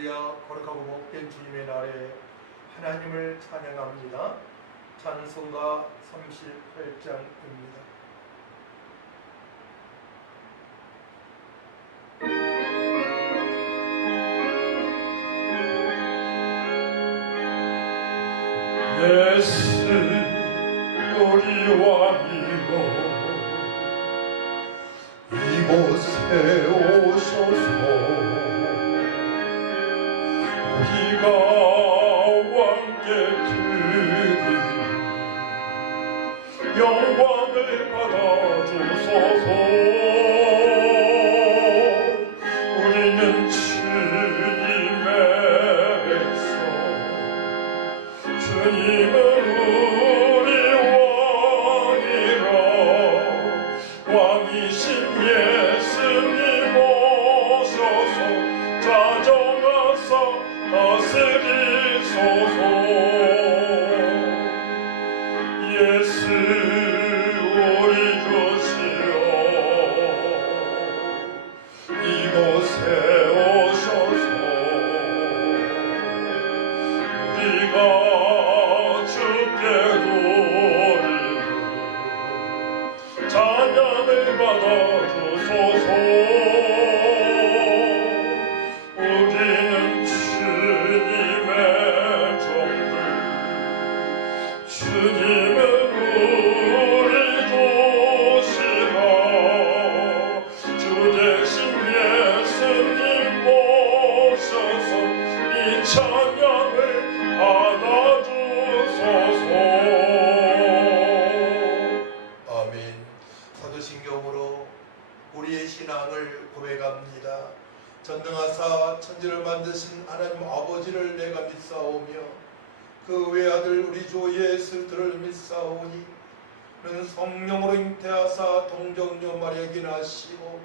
할렐루야. 거룩하고 복된 주님의 날에 하나님을 찬양합니다. 찬송가 38장입니다. 예수 우리 왕이여 이곳에 오소서. 우리가 왕께 드린 영광을 받아주소서. 우리는 주님의 백성, 주님은 우리 왕이라. 왕이신 예수님 오셔서 찾아가서 다스리소서. 예수 우리 주시여 이곳에 오셔서. 우리가 주께 드리는 찬양을 받아주소서. 우리는 주님의 종들, 주님은 우리 도시라. 주 대신 예수님 모셔서 이 찬양을 받아주소서. 아멘. 사도신경으로 우리의 신앙을 고백합니다. 전능하사 천지를 만드신 하나님 아버지를 내가 믿사오며 그 외아들 우리 주 예수를 믿사오니 그는 성령으로 잉태하사 동정녀 마리아에게 나시고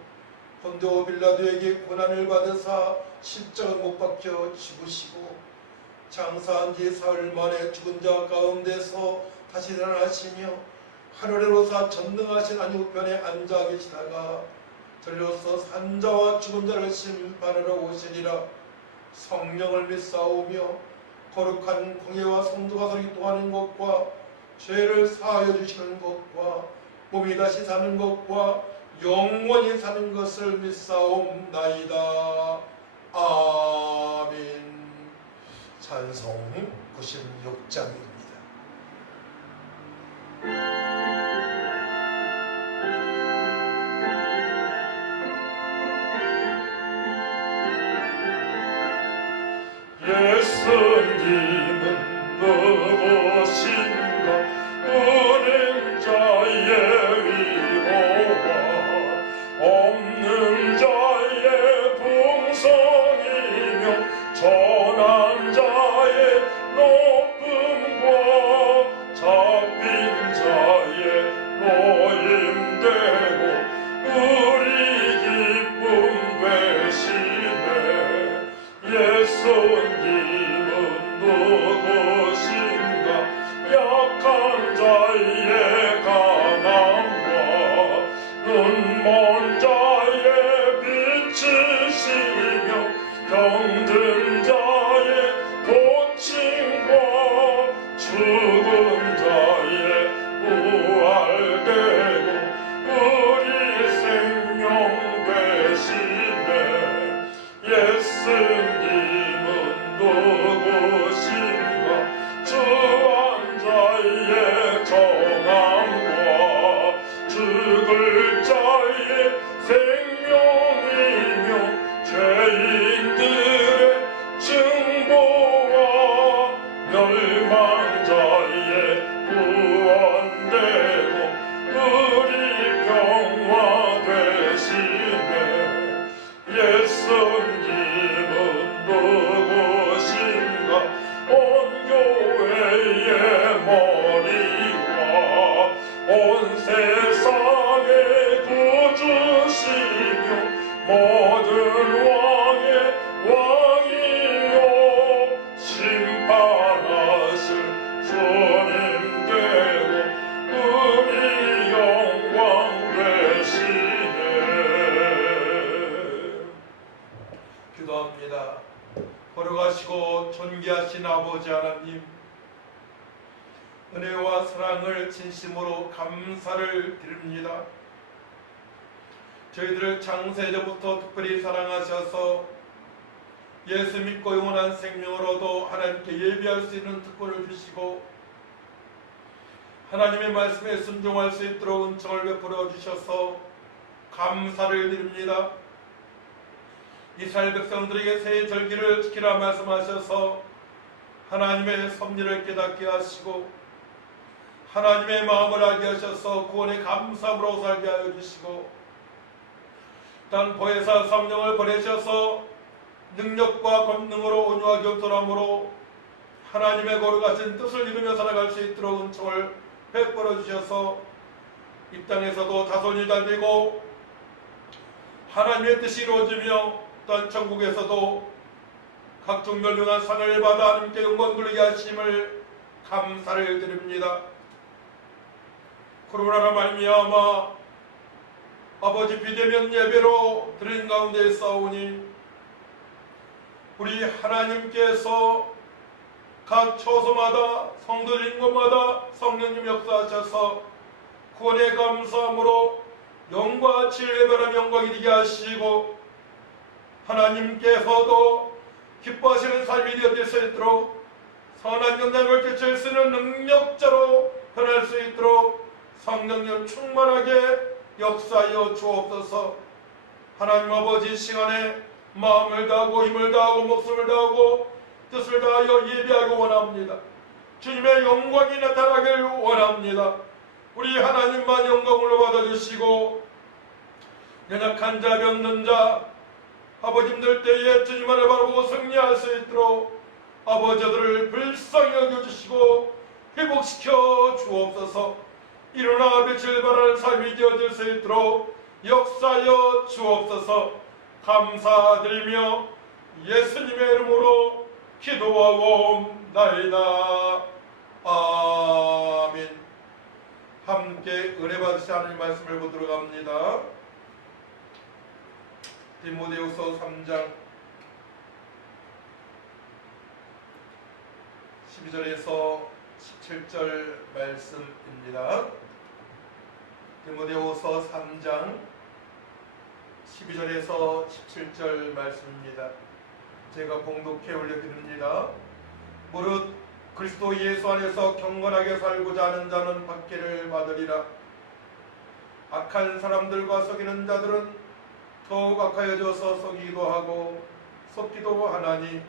본도 빌라도에게 고난을 받으사 십자가 못 박혀 죽으시고 장사한 지 사흘 만에 죽은 자 가운데서 다시 살아나시며 하늘에로사 전능하신 하나님 우편에 앉아 계시다가 들려서 산자와 죽은 자를 심판하러 오시리라. 성령을 믿사오며 거룩한 공예와 성도가 설교하는 것과 죄를 사하여 주시는 것과 몸이 다시 사는 것과 영원히 사는 것을 믿사옵나이다. 아멘. 찬송 96장입니다. 예수님은 누구신가? 우는 자의 위로와 없는 자의 풍성이며 전한 자의 높음과 잡힌 자의 노임되고 우리 기쁨 되시네. 예수님은 누구신가? 약한 자의 강함과 눈먼 자의 빛이시며 병든 자의 고침과 죽은 자의 부활되고 우리 생명 되시네. 예수님은 누구신가? 주한 자의 정함과 죽을 자의 생명이며 죄인들의 증보와 멸망자의 구원되고 우리 평화 되시네. 예수님은 누구신가? 온 교회의 머리와 온 세상의 구주시며 모든 왕의 왕이요 심판하실 주님 되고 우리 영광 되시네. 기도합니다. 걸어가시고 존귀하신 아버지 하나님, 은혜와 사랑을 진심으로 감사를 드립니다. 저희들을 창세전부터 특별히 사랑하셔서 예수 믿고 영원한 생명으로도 하나님께 예비할 수 있는 특권을 주시고 하나님의 말씀에 순종할 수 있도록 은총을 베풀어 주셔서 감사를 드립니다. 이스라엘 백성들에게 새 절기를 지키라 말씀하셔서 하나님의 섭리를 깨닫게 하시고 하나님의 마음을 알게 하셔서 구원의 감사함으로 살게 하여 주시고 단 보혜사 성령을 보내셔서 능력과 권능으로 온유와 겸손함으로 하나님의 거룩하신 뜻을 이루며 살아갈 수 있도록 은총을 베풀어 주셔서 이 땅에서도 자손이 달리고 하나님의 뜻이 이루어지며 또한 천국에서도 각종 멸망한 상을 받아 하나님께 영광 돌리게 하심을 감사를 드립니다. 코로나로 말미암아 아버지 비대면 예배로 드린 가운데 싸우니 우리 하나님께서 각 처소마다 성도들 인곳마다 성령님 역사하셔서 구원의 감사함으로 영과 가치를 예배하는 영광이 되게 하시고 하나님께서도 기뻐하시는 삶이 되어질 수 있도록 선한 영향을 끼칠 수 있는 능력자로 변할 수 있도록 성령님 충만하게 역사하여 주옵소서. 하나님 아버지 시간에 마음을 다하고 힘을 다하고 목숨을 다하고 뜻을 다하여 예배하고 원합니다. 주님의 영광이 나타나길 원합니다. 우리 하나님만 영광을 받아주시고 연약한 자 병든 자 아버님들 때에 주님만을 바라보고 승리할 수 있도록 아버지들을 불쌍히 여겨주시고 회복시켜 주옵소서. 일어나 빛을 발하는 삶이 되어질 수 있도록 역사하여 주옵소서. 감사드리며 예수님의 이름으로 기도하옵나이다. 아멘. 함께 은혜 받으시 하나님 말씀을 보도록 합니다. 디모데후서 3장 12절에서 17절 말씀입니다. 디모데후서 3장 12절에서 17절 말씀입니다. 제가 봉독해 올려드립니다. 무릇 그리스도 예수 안에서 경건하게 살고자 하는 자는 박해를 받으리라. 악한 사람들과 속이는 자들은 더욱 악하여져서 속이기도 하고 속기도 하나니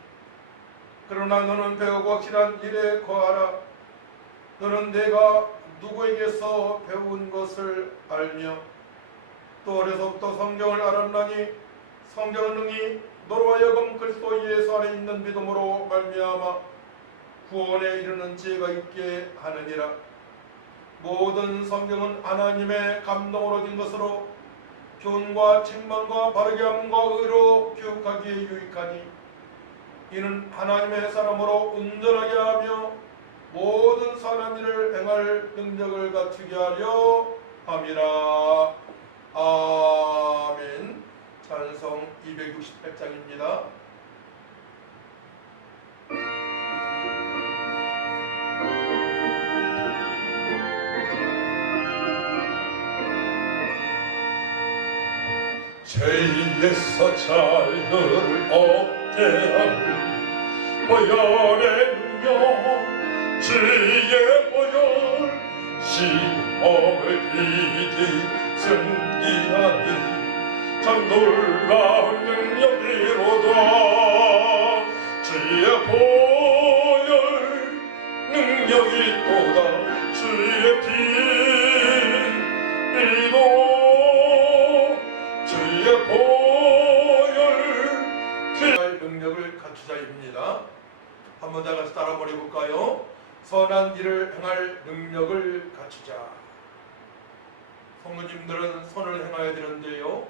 그러나 너는 배우고 확실한 일에 거하라. 너는 내가 누구에게서 배운 것을 알며 또 어려서부터 성경을 알았나니 성경은 능히 너로 하여금 그리스도 예수 안에 있는 믿음으로 말미암아 구원에 이르는 지혜가 있게 하느니라. 모든 성경은 하나님의 감동으로 된 것으로 교훈과 책망과 바르게 함과 의로 교육하기에 유익하니 이는 하나님의 사람으로 온전하게 하며 모든 선한 일을 행할 능력을 갖추게 하려 함이라. 아멘. 찬송 268장입니다. 죄에서 자유를 얻게 하는 보혈의 능력 주의 보혈 시험을 이기 승리하니 참 놀라운 능력이로다. 주의 보혈 능력이 또다. 주의 피로 주의 보혈 능력을 갖추자입니다. 한번 다 같이 따라 말해볼까요? 선한 일을 행할 능력을 갖추자. 성도님들은 선을 행해야 되는데요,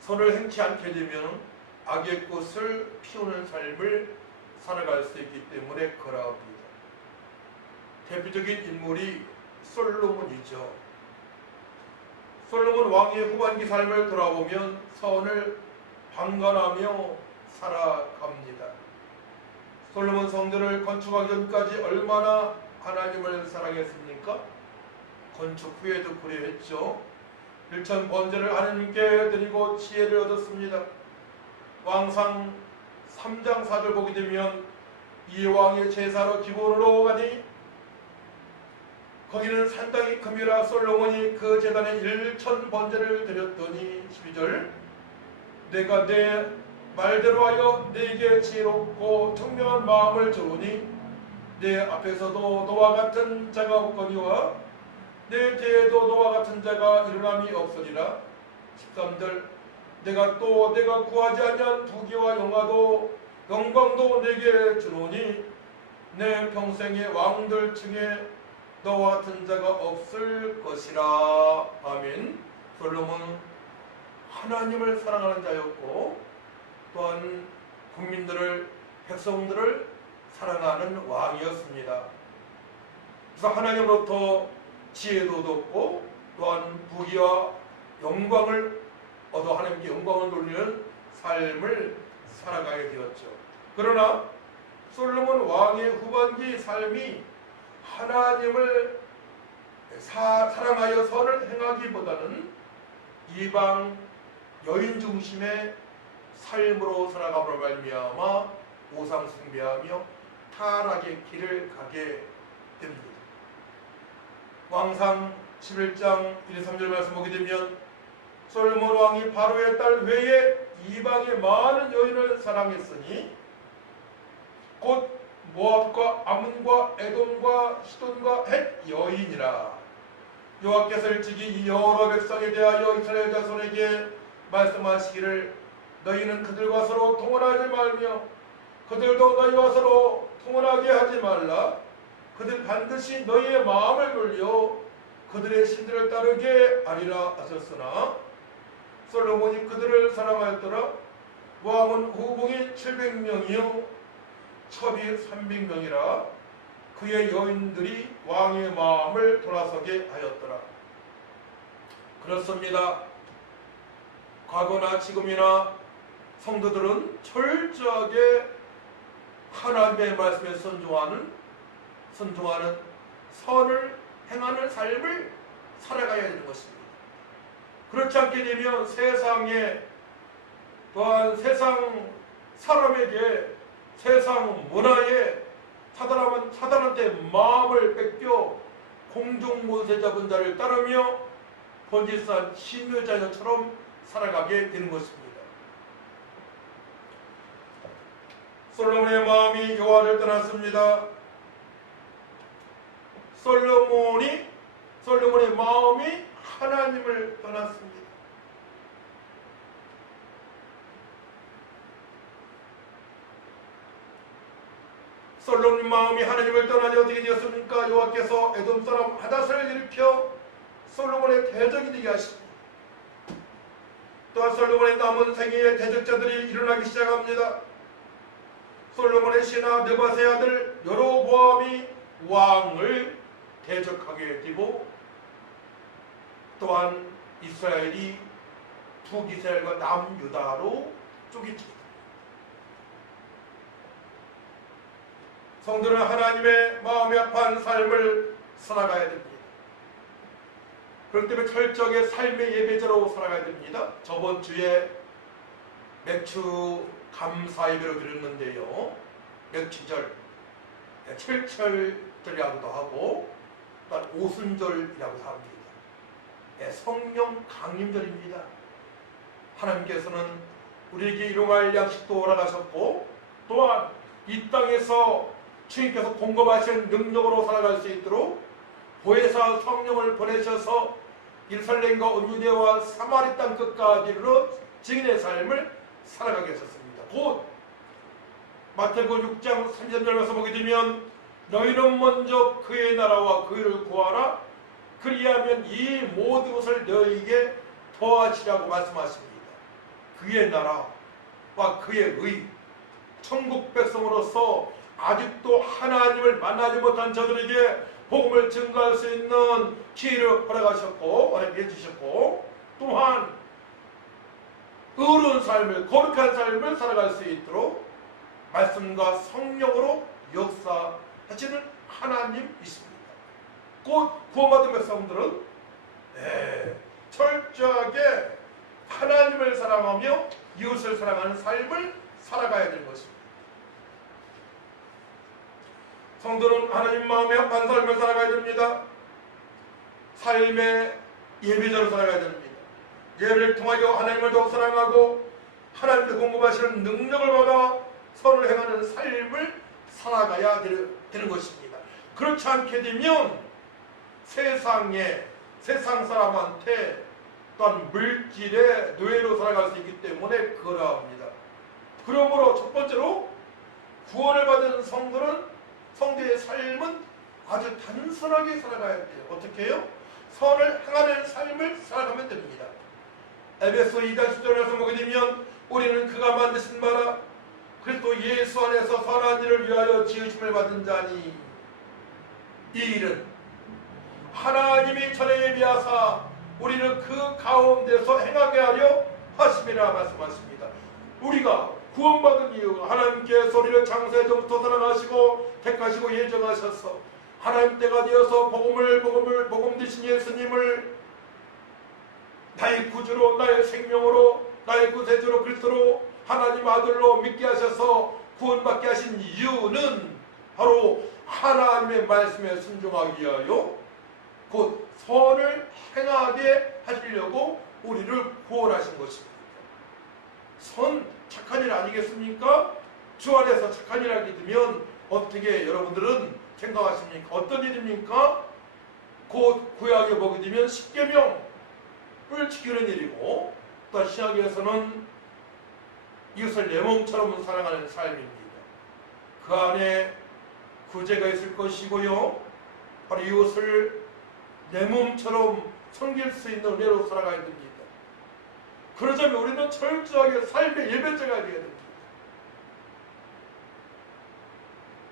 선을 행치 않게 되면 악의 꽃을 피우는 삶을 살아갈 수 있기 때문에 그러합니다. 대표적인 인물이 솔로몬이죠. 솔로몬 왕의 후반기 삶을 돌아보면 선을 방관하며 살아갑니다. 솔로몬 성전을 건축하기 전까지 얼마나 하나님을 사랑했습니까? 건축 후에도 그래했죠. 일천 번제를 하나님께 드리고 지혜를 얻었습니다. 왕상 3장 4절 보게 되면 이 왕의 제사로 기본으로 가니 거기는 상당히 큼이라 솔로몬이 그 제단에 1천 번제를 드렸더니 12절 내가 내 말대로 하여 내게 지혜롭고 청명한 마음을 주오니 내 앞에서도 너와 같은 자가 없거니와 내 뒤에도 너와 같은 자가 일어남이 없으리라. 13절 내가 구하지 아니한 부귀와 영광도 내게 주노니 내 평생의 왕들 중에 너와 같은 자가 없을 것이라. 아멘. 솔로몬은 하나님을 사랑하는 자였고 또한 백성들을 사랑하는 왕이었습니다. 그래서 하나님으로부터 지혜도 얻었고 또한 부귀와 영광을 얻어 하나님께 영광을 돌리는 삶을 살아가게 되었죠. 그러나 솔로몬 왕의 후반기 삶이 하나님을 사랑하여 선을 행하기보다는 이방 여인 중심의 삶으로 살아감으로 말미암아 우상 숭배하며 타락의 길을 가게 됩니다. 왕상 11장 1, 3절 말씀 보게 되면 솔로몬 왕이 바로의 딸 외에 이방의 많은 여인을 사랑했으니 곧 모압과 암몬과 에돔과 시돈과 헷 여인이라. 여호와께서 일찍이 이 여러 백성에 대하여 이스라엘 자손에게 말씀하시기를 너희는 그들과 서로 통혼하지 말며 그들도 너희와 서로 통혼하게 하지 말라. 그들 반드시 너희의 마음을 돌려 그들의 신들을 따르게 하리라 하셨으나 솔로몬이 그들을 사랑하였더라. 왕은 후궁이 700명이요 첩이 300명이라. 그의 여인들이 왕의 마음을 돌아서게 하였더라. 그렇습니다. 과거나 지금이나 성도들은 철저하게 하나님의 말씀에 순종하는 선을 행하는 삶을 살아가야 되는 것입니다. 그렇지 않게 되면 세상에 또한 세상 사람에게 세상 문화에 사단한테 마음을 뺏겨 공중몬세 잡은 자를 따르며 번지산 신묘자녀처럼 살아가게 되는 것입니다. 솔로몬의 마음이 여호와를 떠났습니다. 솔로몬의 마음이 하나님을 떠났습니다. 솔로몬의 마음이 하나님을 떠나니 어떻게 되었습니까? 여호와께서 에돔 사람 하닷을 일으켜 솔로몬의 대적이 되게 하십니다. 또한 솔로몬의 남은 생애의 대적자들이 일어나기 시작합니다. 솔로몬의 신하 느밧의 아들 여로보암이 왕을 대적하게 되고 또한 이스라엘이 북이스라엘과 남유다로 쪼개집니다. 성도는 하나님의 마음에 합한 삶을 살아가야 됩니다. 그렇기 때문에 철저하게 삶의 예배자로 살아가야 됩니다. 저번 주에 맥주 감사 예배로 드렸는데요. 맥주절, 칠철절이라고도 하고 또한 오순절이라고 합니다. 성령 강림절입니다. 하나님께서는 우리에게 일용할 양식도 허락하셨고 또한 이 땅에서 주님께서 공급하신 능력으로 살아갈 수 있도록 보혜사 성령을 보내셔서 예루살렘과 온 유대와 사마리 땅 끝까지로 증인의 삶을 살아가게 하셨습니다. 곧 마태복음 6장 33절에서 보게 되면 너희는 먼저 그의 나라와 그의를 구하라. 그리하면 이 모든 것을 너희에게 더하시라고 말씀하십니다. 그의 나라와 그의 의, 천국 백성으로서 아직도 하나님을 만나지 못한 저들에게 복음을 증거할 수 있는 기회를 허락하셨고 허락해 주셨고 또한 의로운 삶을, 거룩한 삶을 살아갈 수 있도록 말씀과 성령으로 역사하시는 하나님이십니다. 곧 구원받은 백성들은 철저하게 하나님을 사랑하며 이웃을 사랑하는 삶을 살아가야 되는 것입니다. 성도는 하나님 마음에 합한 삶을 살아가야 됩니다. 삶의 예배자로 살아가야 됩니다. 예배를 통하여 하나님을 더욱 사랑하고 하나님께 공급하시는 능력을 받아 선을 행하는 삶을 살아가야 되는 것입니다. 그렇지 않게 되면 세상 사람한테 또한 물질의 노예로 살아갈 수 있기 때문에 그러합니다. 그러므로 첫 번째로 구원을 받은 성도의 삶은 아주 단순하게 살아가야 돼요. 어떻게 해요? 선을 행하는 삶을 살아가면 됩니다. 에베소 2장 10절에서 보게 되면 우리는 그가 만드신 바라 그리스도 예수 안에서 선한 일을 위하여 지으심을 받은 자니 이 일은 하나님이 전에 예비하사 우리를 그 가운데서 행하게 하려 하심이라 말씀하십니다. 우리가 구원받은 이유가 하나님께서 우리를 창세 전부터 사랑하시고 택하시고 예정하셔서 하나님 때가 되어서 복음 되신 예수님을 나의 구주로, 나의 생명으로, 나의 구세주로, 그리스도로 하나님 아들로 믿게 하셔서 구원받게 하신 이유는 바로 하나님의 말씀에 순종하기 위하여 곧 선을 행하게 하시려고 우리를 구원하신 것입니다. 선, 착한 일 아니겠습니까? 주 안에서 착한 일 하게 되면 어떻게 여러분들은 생각하십니까? 어떤 일입니까? 곧 구약에 보게 되면 십계명을 지키는 일이고 또 신약에서는 이것을 내 몸처럼 사랑하는 삶입니다. 그 안에 구제가 있을 것이고요. 바로 이것을 내 몸처럼 섬길 수 있는 은혜로 살아가야 됩니다. 그러자면 우리는 철저하게 삶의 예배자가 되어야 됩니다.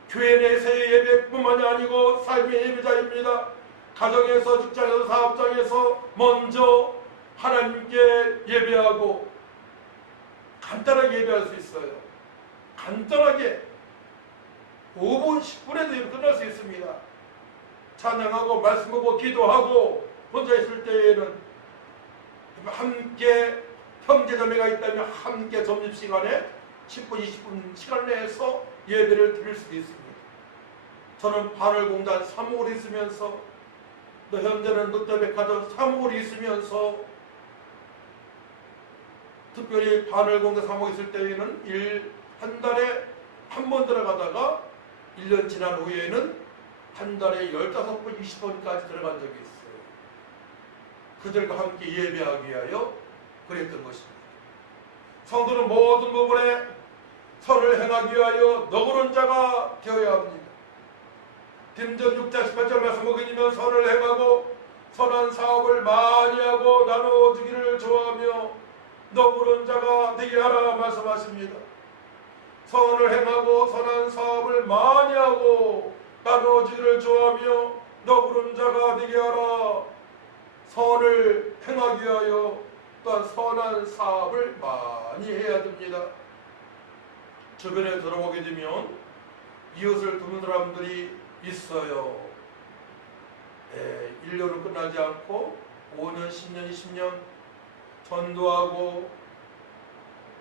교회 내에서의 예배뿐만이 아니고 삶의 예배자입니다. 가정에서, 직장에서, 사업장에서 먼저 하나님께 예배하고 간단하게 예배할 수 있어요. 간단하게 5분, 10분에도 예배 끝날 수 있습니다. 찬양하고 말씀하고 기도하고 혼자 있을 때에는 함께 형제자매가 있다면 함께 점심시간에 10분, 20분 시간 내에서 예배를 드릴 수도 있습니다. 저는 바늘공단 사목을 있으면서 또 현재는 롯데백화점 사목을 있으면서 특별히 바늘공단 사목이 있을 때에는 한 달에 한 번 들어가다가 1년 지난 후에는 한 달에 15번, 20번까지 들어간 적이 있어요. 그들과 함께 예배하기 위하여 그랬던 것입니다. 성도는 모든 부분에 선을 행하기 위하여 너그러운 자가 되어야 합니다. 딘전 6장 18절 말씀 보게 되면 선을 행하고 선한 사업을 많이 하고 나눠주기를 좋아하며 너그러운 자가 되게 하라 말씀하십니다. 선을 행하고 선한 사업을 많이 하고 나눠주기를 좋아하며 너그러운 자가 되게 하라. 선을 행하기 위하여 또한 선한 사업을 많이 해야 됩니다. 주변에 들어보게 되면 이웃을 돕는 사람들이 있어요. 1년으로 끝나지 않고 5년, 10년, 20년 전도하고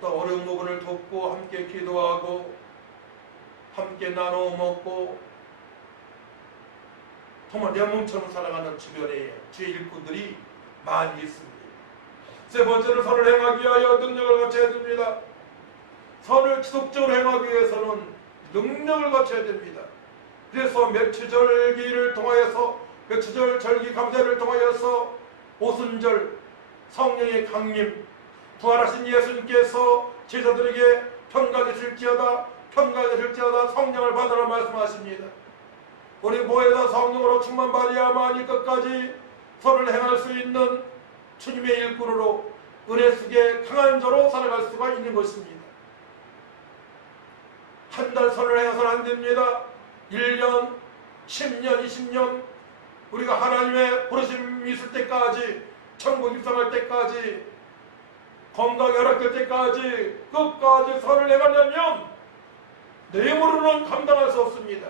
또 어려운 부분을 돕고 함께 기도하고 함께 나눠 먹고 정말 내 몸처럼 살아가는 주변에 주의 일꾼들이 많이 있습니다. 세 번째로 선을 행하기 위하여 능력을 갖춰야 됩니다. 선을 지속적으로 행하기 위해서는 능력을 갖춰야 됩니다. 그래서 맥추절기를 통하여서 맥추절 절기 감사를 통하여서 오순절 성령의 강림 부활하신 예수님께서 제자들에게 평강이 있을지어다 성령을 받으라 말씀하십니다. 우리 모여서 성령으로 충만받아야만이 끝까지 선을 행할 수 있는 주님의 일꾼으로 은혜 속에 강한 자로 살아갈 수가 있는 것입니다. 한 달 선을 행해서는 안 됩니다. 1년, 10년, 20년 우리가 하나님의 부르심이 있을 때까지 천국 입성할 때까지 건강이 허락될 때까지 끝까지 선을 행하려면 내 힘으로는 감당할 수 없습니다.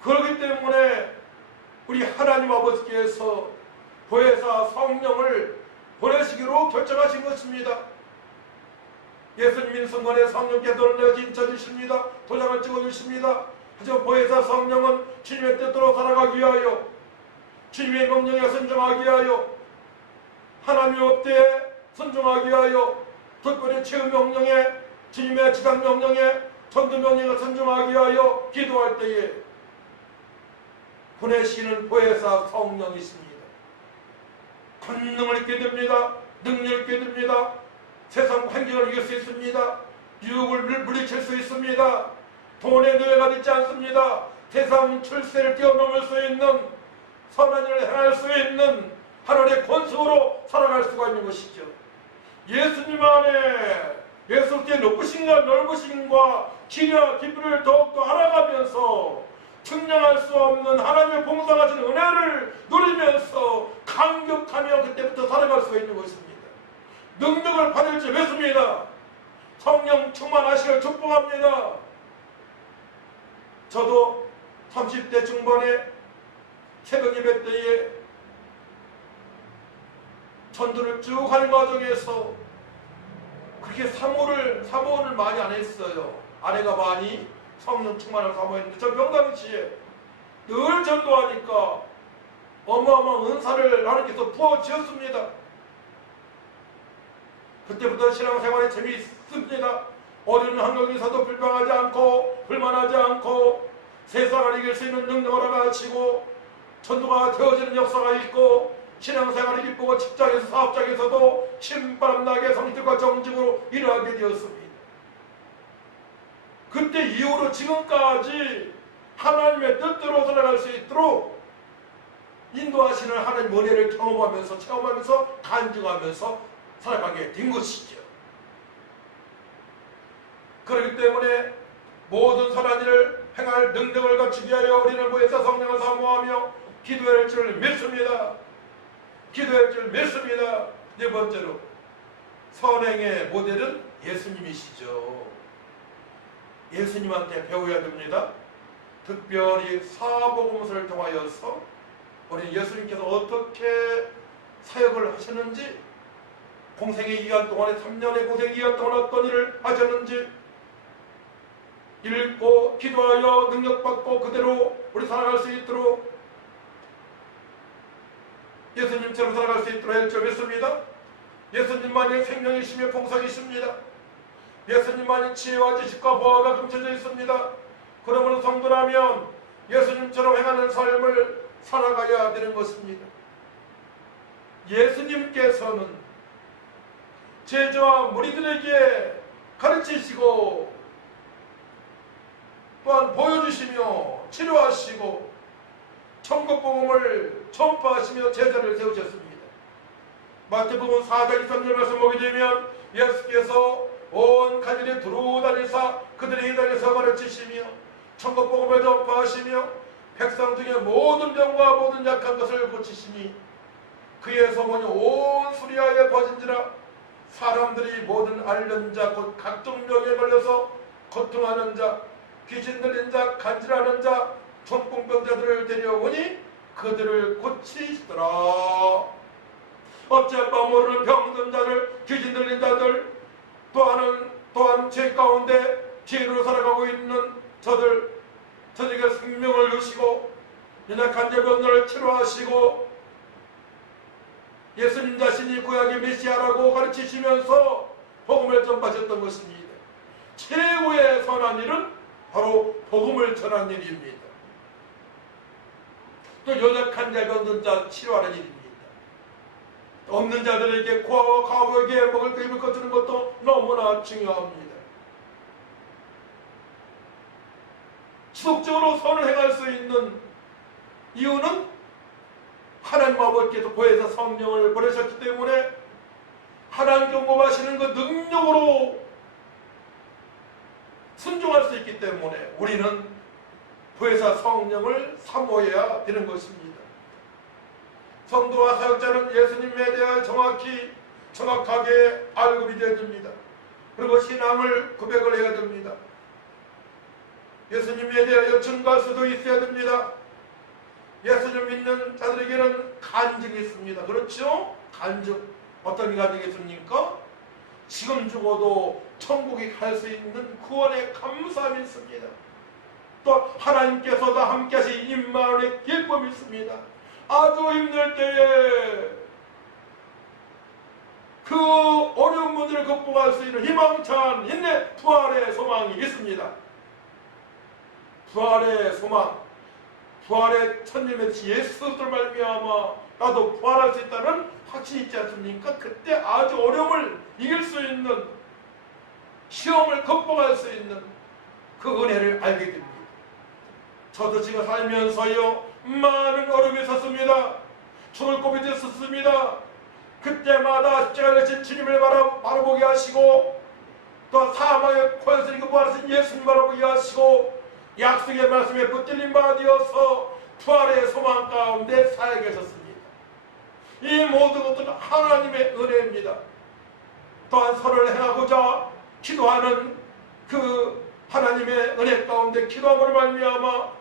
그렇기 때문에 우리 하나님 아버지께서 보혜사 성령을 보내시기로 결정하신 것입니다. 예수님인 순간에 성령께서 내어 인쳐주십니다. 도장을 찍어주십니다. 하지만 보혜사 성령은 주님의 뜻대로 살아가기 위하여, 주님의 명령에 순종하기 위하여, 하나님의 법대에 순종하기 위하여, 특별히 체험 명령에, 주님의 지상 명령에, 전도 명령에 순종하기 위하여 기도할 때에 보내시는 보혜사 성령이십니다. 권능을 있게 됩니다. 능력을 있게 됩니다. 세상 환경을 이길 수 있습니다. 유혹을 물리칠 수 있습니다. 돈의 노예가 되지 않습니다. 세상 출세를 뛰어넘을 수 있는, 선한 일을 행할 수 있는 하나님의 권속으로 살아갈 수가 있는 것이죠. 예수님 안에 예수님의 높으신과 넓으신과 기냐 깊이를 더욱더 알아가면서 측량할 수 없는 하나님의 봉사하신 은혜를 누리면서 감격하며 그때부터 살아갈 수 있는 것입니다. 능력을 받을 줄 믿습니다. 성령 충만하시길 축복합니다. 저도 30대 중반에 새벽 예배 때에 전도를 쭉 하는 과정에서 그렇게 사모를 많이 안 했어요. 아내가 많이 성령 충만을 사모했는데 저 병당시에 늘 전도하니까 어마어마한 은사를 하나님께서 부어주셨습니다. 그때부터 신앙생활에 재미있습니다. 어린 환경에서도 불평하지 않고 불만하지 않고 세상을 이길 수 있는 능력을 가지고 전도가 되어지는 역사가 있고 신앙생활이 기쁘고 직장에서 사업장에서도 신바람나게 성실과 정직으로 일하게 되었습니다. 그때 이후로 지금까지 하나님의 뜻대로 살아갈 수 있도록 인도하시는 하나님 은혜를 경험하면서 체험하면서 간증하면서 살아가게 된 것이죠. 그렇기 때문에 모든 선한 일을 행할 능력을 갖추기 위하여 우리는 보혜사 성령을 사모하며 기도할 줄 믿습니다. 기도할 줄 믿습니다. 네 번째로 선행의 모델은 예수님이시죠. 예수님한테 배워야 됩니다. 특별히 사복음서를 통하여서 우리 예수님께서 어떻게 사역을 하셨는지, 공생의 기간 동안에 3년의 공생 기간 동안 어떤 일을 하셨는지 읽고 기도하여 능력받고 그대로 우리 살아갈 수 있도록 예수님처럼 살아갈 수 있도록 할 줄 믿습니다. 예수님만이 생명이시며 풍성이십니다. 예수님만이 지혜와 지식과 보화가 감춰져 있습니다. 그러므로 성도라면 예수님처럼 행하는 삶을 살아가야 되는 것입니다. 예수님께서는 제자와 무리들에게 가르치시고 또한 보여주시며 치료하시고 천국 복음을 전파하시며 제자를 세우셨습니다. 마태복음 4장 23절 말씀 보게 되면 예수께서 온 갈릴리 두루 다니사 그들의 이단에서 가르치시며 천국 복음을 전파하시며 백성 중에 모든 병과 모든 약한 것을 고치시니 그의 소문이 온 수리아에 퍼진지라 사람들이 모든 앓는 자 곧 각종 병에 걸려서 고통하는 자 귀신 들린 자 간질하는 자 중풍병자들을 데려오니 그들을 고치시더라. 어찌할 바 모르는 병든 자들 귀신 들린 자들 또한 죄 가운데 죄로 살아가고 있는 저들에게 생명을 주시고 연약한 자병들을 치료하시고 예수님 자신이 구약의 메시아라고 가르치시면서 복음을 전파하셨던 것입니다. 최고의 선한 일은 바로 복음을 전하는 일입니다. 또 연약한 자병든 자 치료하는 일입니다. 없는 자들에게 고아와 가부에게 먹을 것 입을 것 주는 것도 너무나 중요합니다. 지속적으로 선을 행할 수 있는 이유는 하나님 아버지께서 보혜사 성령을 보내셨기 때문에 하나님 경험하시는 그 능력으로 순종할 수 있기 때문에 우리는 보혜사 성령을 사모해야 되는 것입니다. 성도와 사역자는 예수님에 대하여 정확히 정확하게 알고 믿어야 됩니다. 그리고 신앙을 고백을 해야 됩니다. 예수님에 대하여 증거할 수도 있어야 됩니다. 예수님 믿는 자들에게는 간증이 있습니다. 그렇죠? 간증. 어떤 간증이 있습니까? 지금 죽어도 천국에 갈 수 있는 구원의 감사함이 있습니다. 또 하나님께서도 함께 하신 임마누엘의 기쁨이 있습니다. 아주 힘들 때에 그 어려운 문제를 극복할 수 있는 희망찬 인내 부활의 소망이 있습니다. 부활의 소망, 부활의 천님의 예수를 말미암아 나도 부활할 수 있다는 확신이 있지 않습니까? 그때 아주 어려움을 이길 수 있는, 시험을 극복할 수 있는 그 은혜를 알게 됩니다. 저도 지금 살면서요 많은 어려움이 있었습니다. 죽을 고비도 있었습니다. 그때마다 십자가에 진 주님을 바라보게 하시고, 또 사망의 코에서 이거 부활하신 예수님 바라보게 하시고, 약속의 말씀에 붙들린 바 되어서 부활의 소망 가운데 살게 하셨습니다. 이 모든 것들은 하나님의 은혜입니다. 또한 선을 행하고자 기도하는 그 하나님의 은혜 가운데 기도함으로 말미암아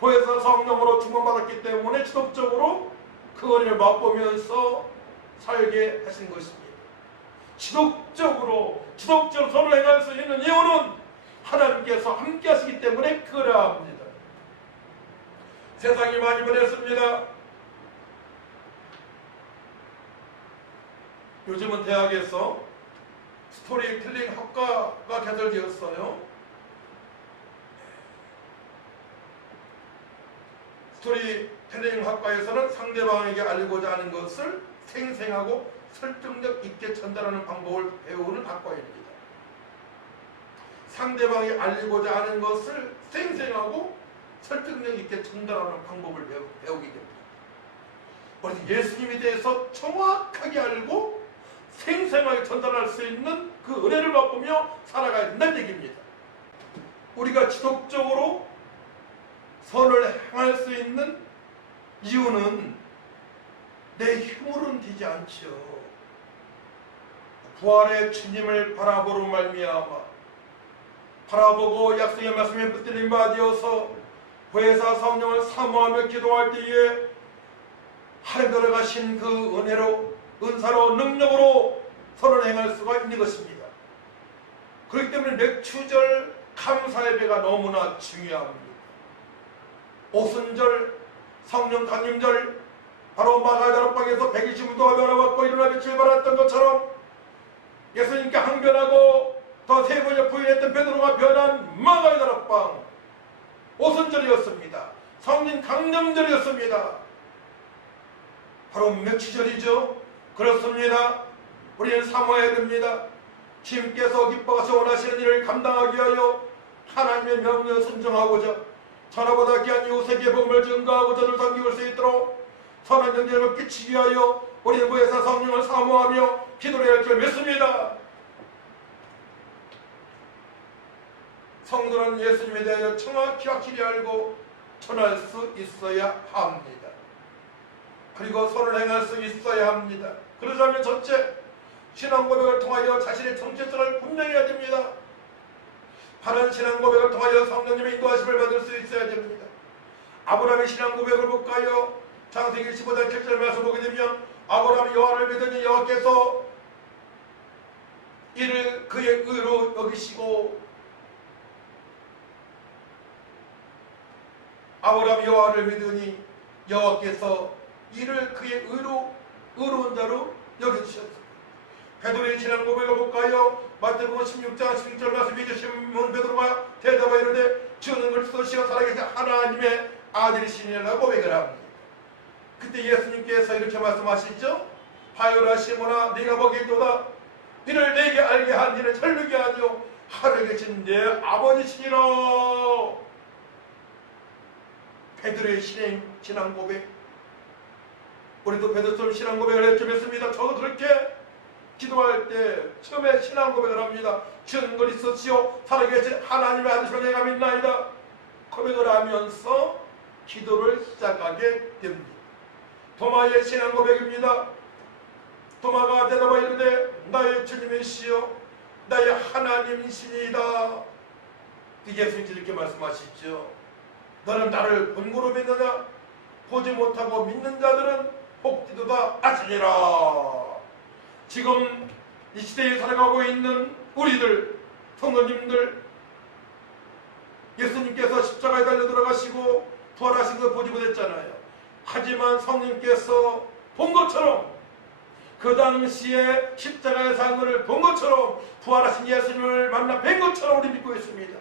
보혜사 성령으로 충만받았기 때문에 지속적으로 그 은혜를 맛보면서 살게 하신 것입니다. 지속적으로 선을 행할 수 있는 이유는 하나님께서 함께 하시기 때문에 그러합니다. 세상이 많이 변했습니다. 요즘은 대학에서 스토리텔링 학과가 개설되었어요. 스토리텔링 학과에서는 상대방에게 알리고자 하는 것을 생생하고 설득력 있게 전달하는 방법을 배우는 학과입니다. 상대방이 알리고자 하는 것을 생생하고 설득력 있게 전달하는 방법을 배우게 됩니다. 그래서 예수님에 대해서 정확하게 알고 생생하게 전달할 수 있는 그 은혜를 맛보며 살아가야 된다는 얘기입니다. 우리가 지속적으로 선을 행할 수 있는 이유는 내 힘으로는 되지 않죠. 부활의 주님을 바라보로 말미암아 바라보고 약속의 말씀에 붙들린 바 되어서 보혜사 성령을 사모하며 기도할 때에 하늘에 가신 그 은혜로, 은사로, 능력으로 선을 행할 수가 있는 것입니다. 그렇기 때문에 맥추절 감사 예배가 너무나 중요합니다. 오순절, 성령 강림절, 바로 마가다락방에서 120분도가 변화받고 일어나 빛을 발했던 것처럼 예수님께 항변하고 더 세 번째 부인했던 베드로가 변한 마가다락방 오순절이었습니다. 성령 강림절이었습니다. 바로 맥추절이죠. 그렇습니다. 우리는 사모해야 됩니다. 주님께서 기뻐하셔 원하시는 일을 감당하기 위하여 하나님의 명령을 순종하고자 천하보다 귀한 이웃에게 복음을 증거하고 저를 섬길 수 있도록 선한 영향을 끼치기 위하여 우리는 보혜사 성령을 사모하며 기도해야 할 줄 믿습니다. 성도는 예수님에 대하여 정확히 확실히 알고 전할 수 있어야 합니다. 그리고 선을 행할 수 있어야 합니다. 그러자면 첫째, 신앙 고백을 통하여 자신의 정체성을 분명히 해야 됩니다. 바른 신앙 고백을 통하여 성령님의 인도하심을 받을 수 있어야 됩니다. 아브라함의 신앙 고백을 볼까요? 창세기 15장 7절 말씀 보게 되면 아브라함이 여호와를 믿으니 여호와께서 이를 그의 의로 여기시고, 아브라함이 여호와를 믿으니 여호와께서 이를 그의 의로운 자로 여겨주셨습니다. 베드로의 신앙 고백을 볼까요? 마태복음 16장 16절 말씀 읽으신 베드로가 대답하여 이르되 주는 그리스도시여 살아계신 하나님의 아들이시니라 고백을 합니다. 그때 예수님께서 이렇게 말씀하시죠. 하여라 시몬아 네가 보기도다. 이를 내게 알게 한 이는 혈육이 아니요 하늘에 계신 내 아버지시니라. 베드로의 신앙 고백, 우리도 베드로처럼 신앙 고백을 해주겠습니다. 저도 그렇게 기도할 때 처음에 신앙 고백을 합니다. 주는 그리스도시요 살아계신 하나님의 아들이시라 내가 믿나이다. 고백을 하면서 기도를 시작하게 됩니다. 도마의 신앙 고백입니다. 도마가 대답하 이르되 나의 주님이시여 나의 하나님이시니이다. 예수님께서 이렇게 말씀하시죠. 너는 나를 본고로 믿느냐? 보지 못하고 믿는 자들은 복되도다 하시니라. 지금 이 시대에 살아가고 있는 우리들, 성도님들, 예수님께서 십자가에 달려 돌아가시고 부활하신 걸 보지 못했잖아요. 하지만 성령께서 본 것처럼, 그 당시에 십자가의 상을 본 것처럼, 부활하신 예수님을 만나 뵌 것처럼 우리 믿고 있습니다.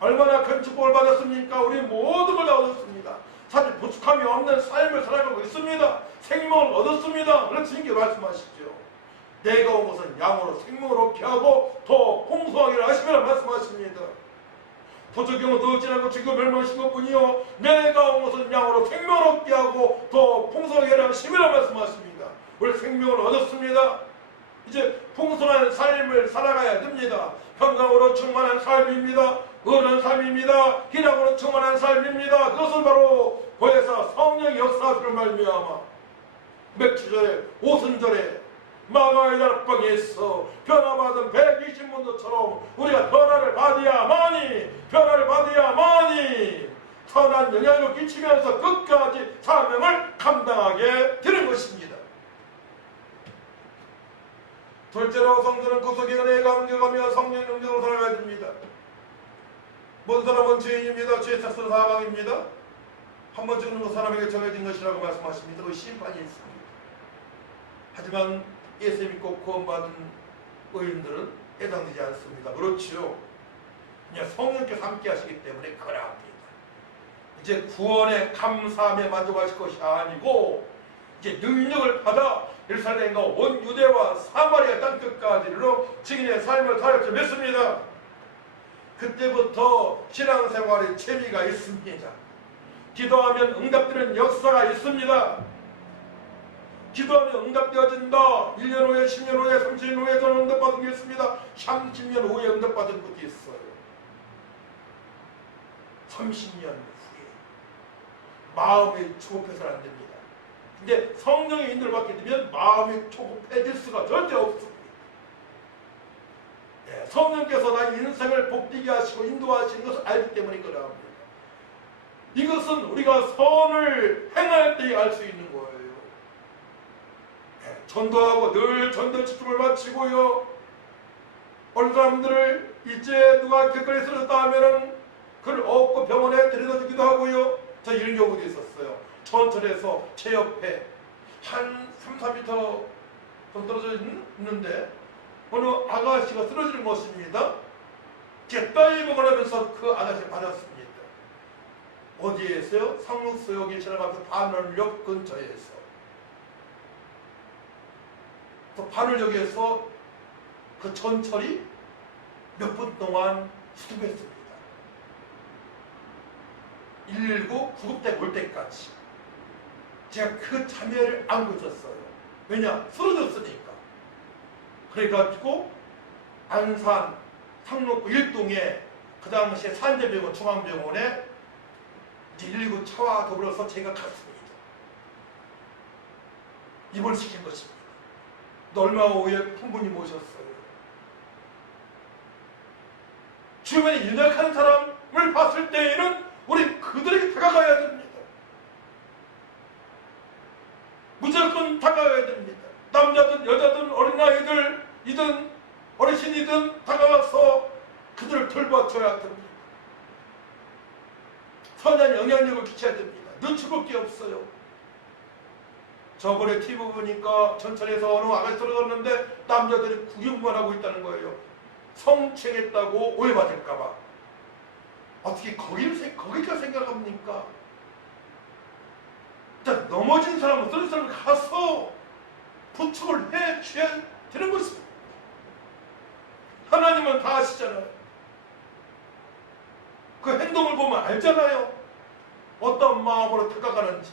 얼마나 큰 축복을 받았습니까? 우리 모든 걸 다 얻었습니다. 사실 부족함이 없는 삶을 살아가고 있습니다. 생명을 얻었습니다. 그래서 주님께 말씀하시죠. 내가 온 것은 양으로 생명을 얻게 하고 더 풍성하게 하시며 말씀하십니다. 도적경은 더 지나고 지금 멸망하신 것뿐이요 내가 온 것은 양으로 생명을 얻게 하고 더 풍성하게 하시며 말씀하십니다. 우리 생명을 얻었습니다. 이제 풍성한 삶을 살아가야 됩니다. 평강으로 충만한 삶입니다. 의로운 삶입니다. 희락으로 충만한 삶입니다. 그것은 바로 보혜사 성령의 역사를 말미암아 맥주절에 오순절에 마가의 다락방에서 변화받은 120문도처럼 우리가 변화를 받아야만이 선한 영향을 끼치면서 끝까지 사명을 감당하게 되는 것입니다. 둘째로 성도는 구속의 은혜에 감격하며 성령의 능력으로 살아가야 됩니다. 모든 사람은 죄인입니다. 죄의 탓은 사망입니다. 한 번 죽는 것 사람에게 정해진 것이라고 말씀하십니다. 그 심판이 있습니다. 하지만 예수 믿고 구원받은 의인들은 해당되지 않습니다. 그렇죠. 그냥 성령께서 함께 하시기 때문에 그러합니다. 이제 구원의 감사함에 만족하실 것이 아니고 이제 능력을 받아 예루살렘과 온 유대와 사마리아 땅끝까지로 증인의 삶을 살을 줄 믿습니다. 그때부터 신앙생활에 재미가 있습니다. 기도하면 응답되는 역사가 있습니다. 기도하면 응답되어진다. 1년 후에, 10년 후에, 30년 후에 저는 응답받은 게 있습니다. 30년 후에 응답받은 것도 있어요. 30년 후에. 마음이 초급해서는 안 됩니다. 근데 성령의 인도를 받게 되면 마음이 초급해질 수가 절대 없습니다. 네, 성령께서 나의 인생을 복되게 하시고 인도하시는 것을 알기 때문에 그러합니다. 이것은 우리가 선을 행할 때 알 수 있는 거예요. 네, 전도하고 늘 전도 집중을 마치고요. 어린 사람들을 이제 누가 길거리에 쓰러졌다 하면은 그를 업고 병원에 데려다 주기도 하고요. 저 이런 경우도 있었어요. 전철에서 제 옆에 한 3, 4m 좀 떨어져 있는데 어느 아가씨가 쓰러지는 것입니다. 제가 떨림을 하면서 그 아가씨를 받았습니다. 어디에서요? 상록서역에 지나가면서 반월역 근처에서. 또 반월역에서 그 전철이 몇 분 동안 수습했습니다. 119 구급대 올 때까지. 제가 그 참여를 안고 있었어요. 왜냐? 쓰러졌으니까. 그래가지고 안산 상록구 1동에 그 당시에 산재병원 중앙병원에 119 차와 더불어서 제가 갔습니다. 입원시킨 것입니다. 얼마 후에 부모님 오셨어요. 주변에 연약한 사람을 봤을 때에는 우리 그들에게 다가가야 됩니다. 무조건 다가가야 됩니다. 남자든 여자든 어린아이들이든 어르신이든 다가가서 그들을 돌봐줘야 됩니다. 선한 영향력을 끼쳐야 됩니다. 늦추볼 게 없어요. 저번에 TV 보니까 전철에서 어느 아가씨 떨어졌는데 남자들이 구경만 하고 있다는 거예요. 성추행했다고 오해받을까봐. 어떻게 거기까지 생각합니까? 일단 넘어진 사람은 쓰러진 사람을 가서 부축을 해줘야 되는 것입니다. 하나님은 다 아시잖아요. 그 행동을 보면 알잖아요. 어떤 마음으로 다가가는지.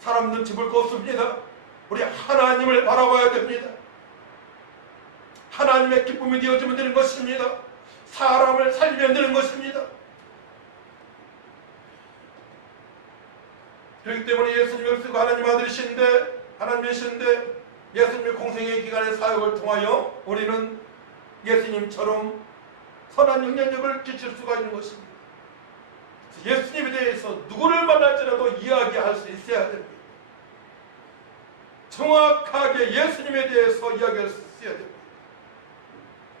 사람 눈치 볼 거 없습니다. 우리 하나님을 바라봐야 됩니다. 하나님의 기쁨이 되어지면 되는 것입니다. 사람을 살리면 되는 것입니다. 그렇기 때문에 예수님을 쓰고 하나님 아들이신데 하나님이신데 예수님의 공생의 기간의 사역을 통하여 우리는 예수님처럼 선한 영향력을 끼칠 수가 있는 것입니다. 예수님에 대해서 누구를 만날지라도 이야기할 수 있어야 됩니다. 정확하게 예수님에 대해서 이야기할 수 있어야 됩니다.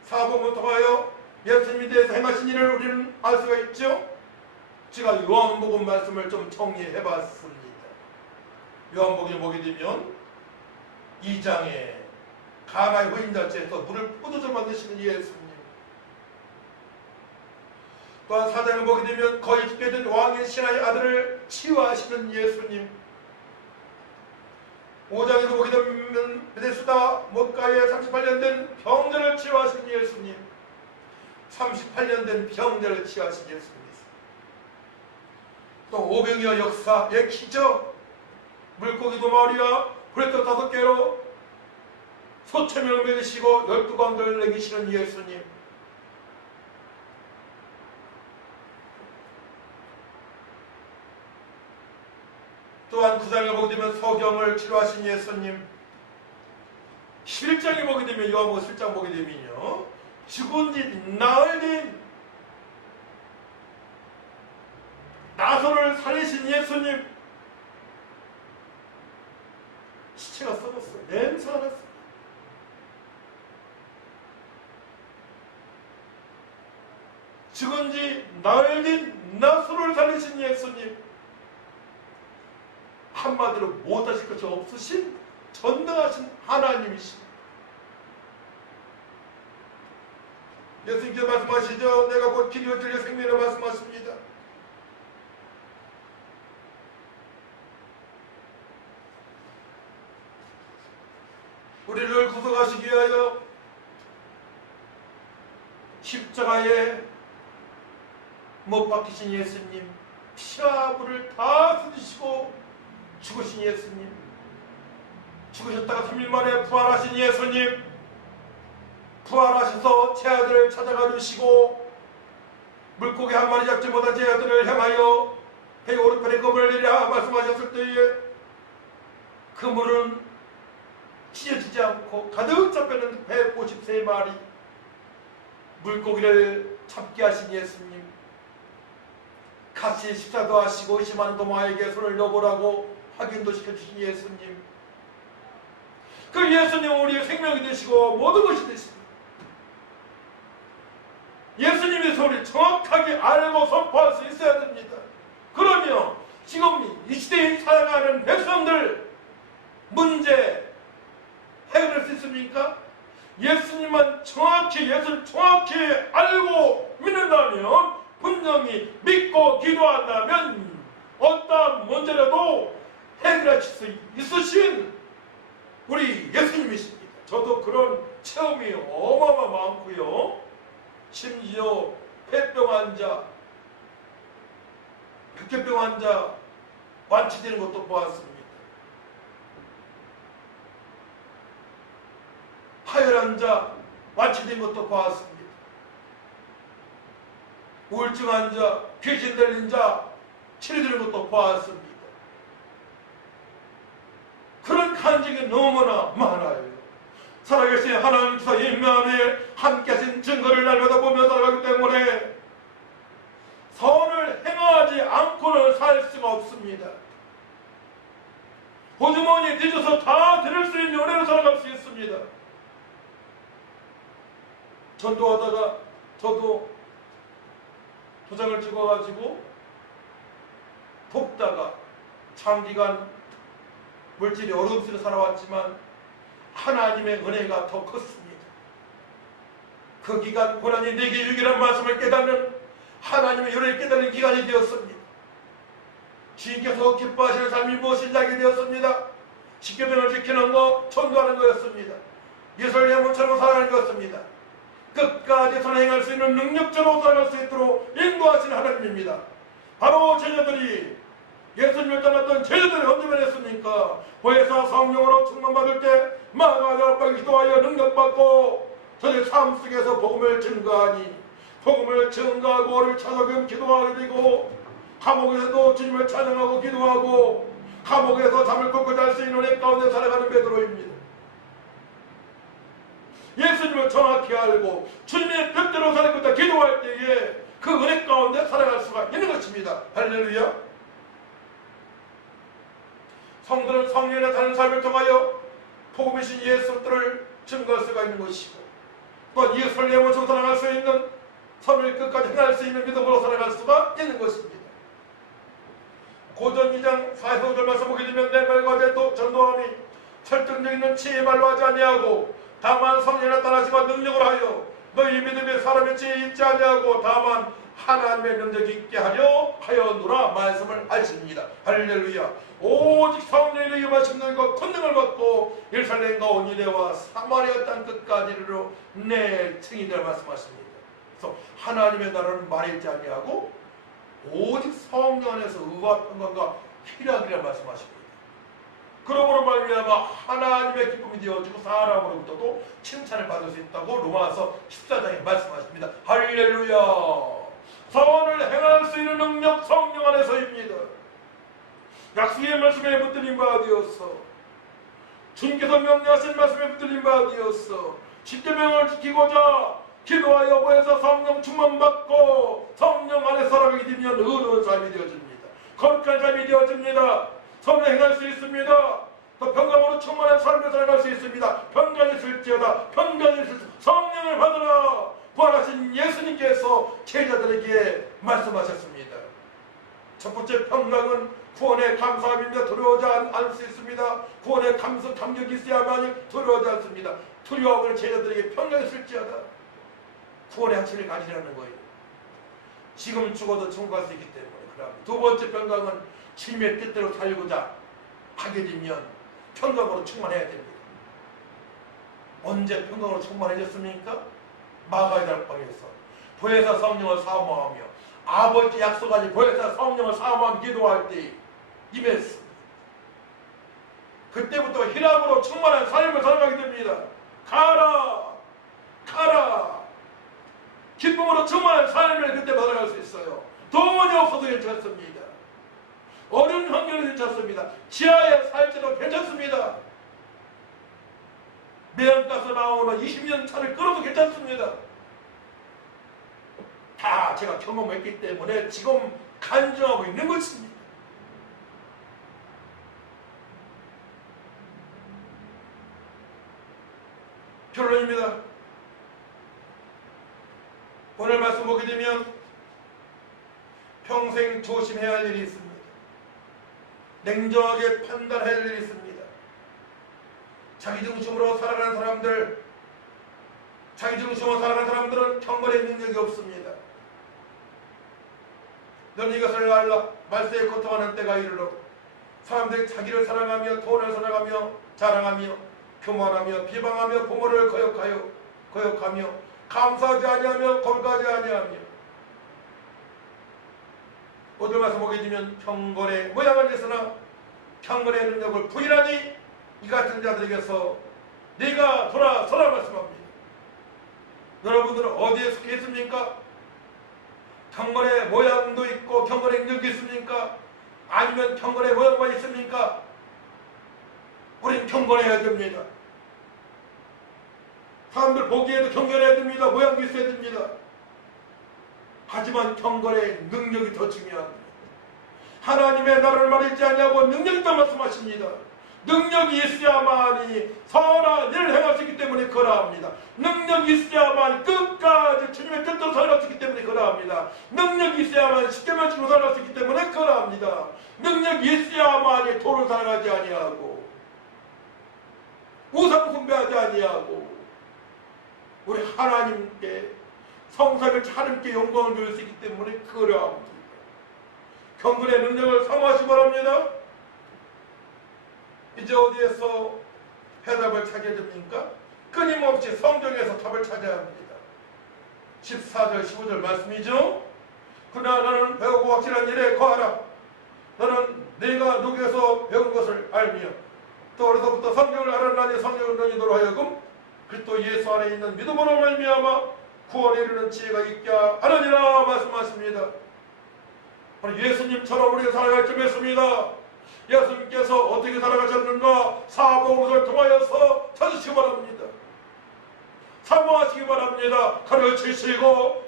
사복음을 통하여 예수님에 대해서 행하신 일을 우리는 알 수가 있죠. 제가 요한복음 말씀을 좀 정리해 봤습니다. 요한복음에 보게 되면 2장에 가나의 후인잔치에서 물을 포도주 만드시는 예수님, 또한 4장을 보게 되면 거의 죽게 된 왕의 신하의 아들을 치유하시는 예수님, 5장에서 보게 되면 베데스다 못가에 38년 된 병자를 치유하신 예수님, 38년 된 병자를 치유하신 예수님, 또 오병이어 역사의 기적, 물고기 2마리와 불꽃 5개로 소천명을 먹이시고 12광들을 먹이시는 예수님, 또한 9장에 보게 되면 소경을 치료하신 예수님, 11장에 보게 되면 요한복음 7장 보게 되면요 죽은 지 나흘 된 나사로를 살리신 예수님, 시체가 썩었어요. 냄새가 났어요. 죽은 지 나흘 된 나사로를 살리신 예수님, 한마디로 못하실 것이 없으신 전능하신 하나님이십니다. 예수님께서 말씀하시죠. 내가 곧 길이요 진리요 생명이라 말씀하십니다. 우리를 구속하시기 위하여 십자가에 못 박히신 예수님, 피와 불을 다 쏟으시고 죽으신 예수님, 죽으셨다가 3일 만에 부활하신 예수님, 부활하셔서 제 아들을 찾아가 주시고 물고기 한 마리 잡지 못한 제 아들을 향하여 배 오른편에 그물을 내리라 말씀하셨을 때에 그물은 찢어지지 않고 가득 잡혀있는 배 53마리, 물고기를 잡게 하신 예수님, 같이 식사도 하시고 심한 도마에게 손을 넣어보라고 확인도 시켜주신 예수님, 그 예수님은 우리의 생명이 되시고 모든 것이 되십니다. 예수님의 소리를 정확하게 알고 선포할 수 있어야 됩니다. 그러면 지금 이 시대에 살아가는 백성들 문제 해결할 수 있습니까? 예수님만 정확히, 예수를 정확히 알고 믿는다면, 분명히 믿고 기도한다면 어떠한 문제라도 해결하실 수 있으신 우리 예수님이십니다. 저도 그런 체험이 어마어마 많고요. 심지어 폐병 환자, 백혈병 환자 완치되는 것도 보았습니다. 파열 환자 완치된 것도 보았습니다. 우울증 환자, 귀신 들린 자 치료되는 것도 보았습니다. 그런 간증이 너무나 많아요. 살아계신 하나님 기사 임마누엘 함께 하신 증거를 날마다 보며 살아가기 때문에 선을 행하지 않고는 살 수가 없습니다. 호주머니에 뒤져서 다 드릴 수 있는 은혜로 살아갈 수 있습니다. 전도하다가 저도 도장을 찍어가지고 돕다가 장기간 물질이 어려움스레 살아왔지만 하나님의 은혜가 더 컸습니다. 그 기간 고난이 내게 유익이라는 말씀을 깨닫는 하나님의 은혜를 깨닫는 기간이 되었습니다. 주님께서 기뻐하시는 삶이 무엇인지 알게 되었습니다. 십계명을 지키는 것, 전도하는 거였습니다. 예수님처럼 살아가는 것입니다. 끝까지 선행할 수 있는 능력자로 살아갈 수 있도록 인도하시는 하나님입니다. 바로 제자들이 예수님을 떠났던 제자들이 언제 변했습니까? 보혜사 성령으로 충만받을 때 마가다락방 기도하여 능력받고 저의 삶 속에서 복음을 증거하니 복음을 증거하고 오를 찾아금 기도하게 되고 감옥에서도 주님을 찬양하고 기도하고 감옥에서 잠을 꺾고 잘 수 있는 은혜 가운데 살아가는 베드로입니다. 예수님을 정확히 알고 주님의 뜻대로 살고자 기도할 때에 그 은혜 가운데 살아갈 수가 있는 것입니다. 할렐루야. 성도는 성령의 다른 삶을 통하여 복음이신 예수를 증거할 수가 있는 것이고, 또한 예수를 내 모습으로 살아갈 수 있는, 선을 끝까지 행할 수 있는 믿음으로 살아갈 수가 있는 것입니다. 고전 2장 4에서 5절 말씀 보게 되면 내 말과 제도 전도하니 설득력있는 지혜의 말로 하지 아니하고 다만 성령에 따라시와 능력을 하여 너희 믿음의 사람의 지혜에 있지 아니하고 다만 하나님의 능력이 있게 하였노라 말씀을 하십니다. 할렐루야. 오직 성령의 임하신 능력과 권능을 받고 예루살렘과 온 유대와 사마리아 땅 끝까지 이르러 내 증인이라 말씀하십니다. 그래서 하나님의 나라는 말에 있지 아니하고 오직 성령 안에서 의와 평강과 희락이라 말씀하십니다. 그러므로 말미암아 하나님의 기쁨이 되어지고 사람으로부터도 칭찬을 받을 수 있다고 로마서 14장에 말씀하십니다. 할렐루야. 선을 행할 수 있는 능력 성령 안에서입니다. 약속의 말씀에 붙들린 바 되어서, 주님께서 명령하신 말씀에 붙들린 바 되어서 십계명을 지키고자 기도하여 보혜사 성령 충만 받고 성령 안에 살아가게 되면 의로운 삶이 되어집니다. 거룩한 삶이 되어집니다. 선을 행할 수 있습니다. 또 평강으로 충만한 삶을 살아갈 수 있습니다. 평강이 있을지어다. 평강이 있을 성령을 받으라. 부활하신 예수님께서 제자들에게 말씀하셨습니다. 첫 번째 평강은 구원의 감사함입니다. 두려워하지 않을 수 있습니다. 구원의 감격이 있어야만 두려워하지 않습니다. 두려움을 제자들에게 평강이 있을지어다. 구원의 확신을 가지라는 거예요. 지금 죽어도 천국 갈 수 있기 때문에 그럽니다. 두 번째 평강은 주님의 뜻대로 살고자 하게 되면 평강으로 충만해야 됩니다. 언제 평강으로 충만해졌습니까? 마가의 달방에서 보혜사 성령을 사모하며 아버지 약속하신 보혜사 성령을 사모하며 기도할 때 임했습니다. 그때부터 희락으로 충만한 삶을 살아가게 됩니다. 가라! 가라! 기쁨으로 충만한 삶을 그때 받아갈 수 있어요. 돈이 없어도 괜찮습니다. 어려운 환경은 괜찮습니다. 지하에 살지도 괜찮습니다. 매연가스 나오면 20년 차를 끌어도 괜찮습니다. 다 제가 경험했기 때문에 지금 간증하고 있는 것입니다. 결론입니다. 오늘 말씀 보게 되면 평생 조심해야 할 일이 있습니다. 냉정하게 판단해야 할 일이 있습니다. 자기중심으로 살아가는 사람들, 자기중심으로 살아가는 사람들은 경건의 능력이 없습니다. 너는 이것을 알라. 말세에 고통하는 때가 이르러 사람들이 자기를 사랑하며 돈을 사랑하며 자랑하며 교만하며 비방하며 부모를 거역하며 감사하지 아니하며 거룩하지 아니하며 오늘 말씀 보게 되면 경건의 모양을 있으나 경건의 능력을 부인하니 이 같은 자들에게서 네가 돌아서라 말씀합니다. 여러분들은 어디에 속해 있습니까? 경건의 모양도 있고 경건의 능력이 있습니까? 아니면 경건의 모양만 있습니까? 우린 경건해야 됩니다. 사람들 보기에도 경건해야 됩니다. 모양도 있어야 됩니다. 하지만 경건의 능력이 더 중요합니다. 하나님의 나라를 말하지 않냐고 능력이 더 말씀하십니다. 능력이 있어야만이 선한 일을 행할 수 있기 때문에 그러합니다. 능력이 있어야만 끝까지 주님의 뜻대로 살아갈 수 있기 때문에 그러합니다. 능력이 있어야만 십계명 지키고 살아갈 수 있기 때문에 그러합니다. 능력이 있어야만이 도를 살아가지 아니하고 우상 숭배하지 아니하고 우리 하나님께 성삼일 하나님께 영광을 돌릴 수 있기 때문에 그러합니다. 경건의 능력을 사모하시기 바랍니다. 이제 어디에서 해답을 찾아야 됩니까? 끊임없이 성경에서 답을 찾아야 합니다. 14절 15절 말씀이죠. 그러나 너는 배우고 확실한 일에 거하라. 너는 네가 누구에서 배운 것을 알며 또 어려서부터 성경을 알았나니 성경을 너희로 하여금 그리스도 예수 안에 있는 믿음으로 말미암아 구원에 이르는 지혜가 있게 하느니라 말씀하십니다. 예수님처럼 우리가 살아갈 줄 믿습니다. 예수님께서 어떻게 살아가셨는가 사복음서를 통하여서 찾으시기 바랍니다. 사모하시기 바랍니다. 가르치시고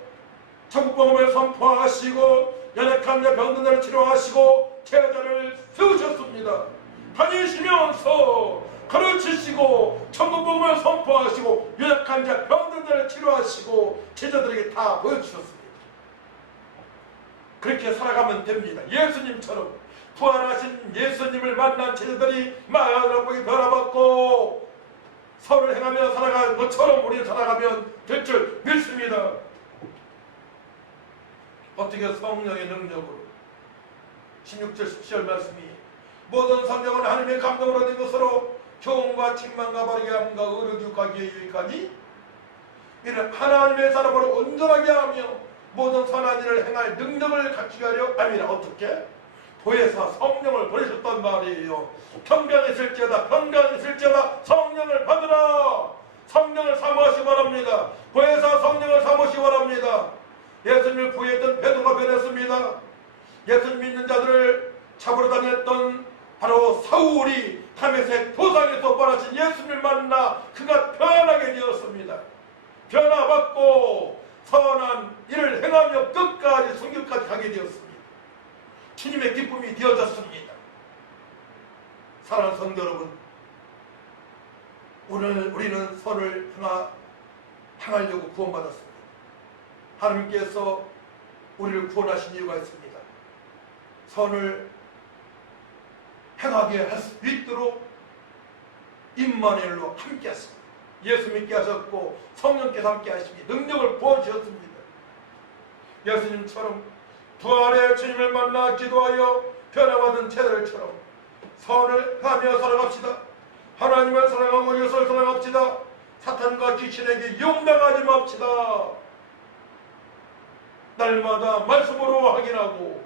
천국복음을 선포하시고 연약한 자 병든 자를 치료하시고 제자를 세우셨습니다. 다니시면서 가르치시고 천국복음을 선포하시고 연약한 자 병든 자를 치료하시고 제자들에게 다 보여주셨습니다. 그렇게 살아가면 됩니다. 예수님처럼 부활하신 예수님을 만난 제자들이 마가다락방에 변화받고 선을 행하며 살아가는 것처럼 우리는 살아가면 될 줄 믿습니다. 어떻게 성령의 능력으로 16절 17절 말씀이 모든 성령은 하나님의 감동을 얻은 것으로 교훈과 책망과 바르게 함과 의를 교육하기에 유익하니 이는 하나님의 사람으로 온전하게 하며 모든 선한 일을 행할 능력을 갖추게 하려 함이라. 어떻게? 보혜사 성령을 보내셨단 말이에요. 평강이 있을지어다 평강이 있을지어다 성령을 받으라. 성령을 사모하시기 바랍니다. 보혜사 성령을 사모하시기 바랍니다. 예수님을 부인했던 베드로가 변했습니다. 예수님 믿는 자들을 잡으러 다녔던 바로 사울이 다메섹 도상에서 부활하신 예수님을 만나 그가 변하게 되었습니다. 변화받고 선한 일을 행하며 끝까지 순교까지 가게 되었습니다. 주님의 기쁨이 되어졌습니다. 사랑하는 성도 여러분, 오늘 우리는 선을 행하려고 구원받았습니다. 하나님께서 우리를 구원하신 이유가 있습니다. 선을 행하게 할 수 있도록 임마누엘로 함께 하십니다. 예수 믿게 하셨고 성령께서 함께 하시니 능력을 부어주셨습니다. 예수님처럼 부활의 주님을 만나 기도하여 변화받은 제자들처럼 선을 하며 살아갑시다. 하나님을 사랑하고 예수를 사랑합시다. 사탄과 귀신에게 용당하지 맙시다. 날마다 말씀으로 확인하고